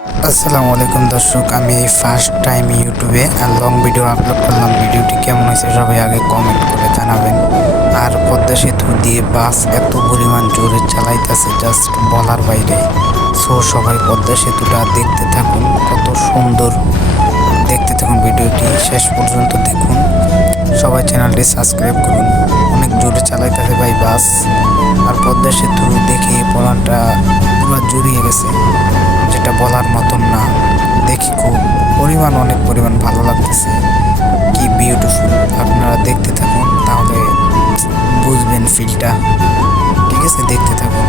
আসসালামু আলাইকুম দর্শক, আমি ফার্স্ট টাইম ইউটিউবে লং ভিডিও আপলোড করলাম। ভিডিওটি কেমন হয়েছে সবাই আগে কমেন্ট করে জানাবেন। আর পদ্মা সেতু দিয়ে বাস এত পরিমাণ জোরে চালাইতেছে জাস্ট বলার বাইরে। সো সবাই পদ্মা সেতুটা দেখতে থাকুন, কত সুন্দর। দেখতে থাকুন, ভিডিওটি শেষ পর্যন্ত দেখুন। সবাই চ্যানেলটি সাবস্ক্রাইব করুন। অনেক জোরে চালাইতেছে ভাই বাস। আর পদ্মা সেতু দেখে পরানটা পুরো জুড়িয়ে গেছে, যেটা বলার মতন না। দেখি খুব অনেক পরিমাণ ভালো লাগতেছে, কি বিউটিফুল। আপনারা দেখতে থাকুন, তাহলে বুঝবেন ফিলটা। ঠিক আছে, দেখতে থাকুন।